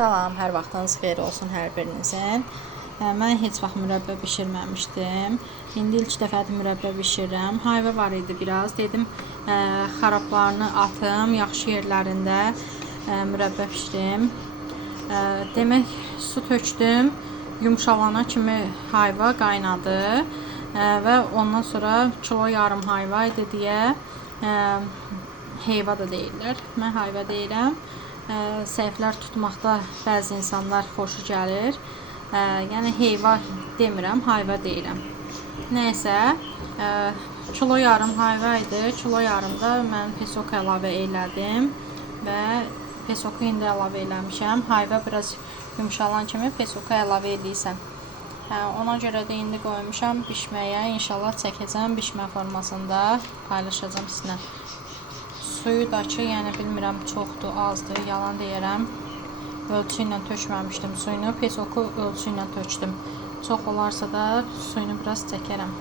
Salam, hər vaxtınız xeyir olsun hər birinizin. Mən heç vaxt mürəbbə bişirməmişdim. İndi ilk dəfədir mürəbbə bişirirəm. Hayva var idi biraz. Dedim, xarablarını atım, yaxşı yerlərində mürəbbə bişirim. Demək, su tökdüm. Yumşalana kimi hayva qaynadı. Və ondan sonra kilo yarım hayva idi deyə heyva da deyirlər. Mən hayva deyirəm. Səhvlər tutmaqda bəzi insanlar xoşu gəlir. Yəni heyva demirəm, hayva deyirəm. Nəysə, kilo yarım hayva idi. Kilo yarımda mən pesok əlavə elədim və pesoku indi əlavə eləmişəm. Hayva biraz yumşalan kimi pesoku əlavə edirsən. Ona görə də indi qoymuşam bişməyə. İnşallah çəkəcəm, bişmə formasında paylaşacağım sizinlə. Suyu da ki, yəni bilmirəm çoxdur, azdır, yalan deyirəm. Ölçü ilə tökməmişdim suyunu, pesoku ölçü ilə tökdüm. Çox olarsa da suyunu biraz çəkərəm.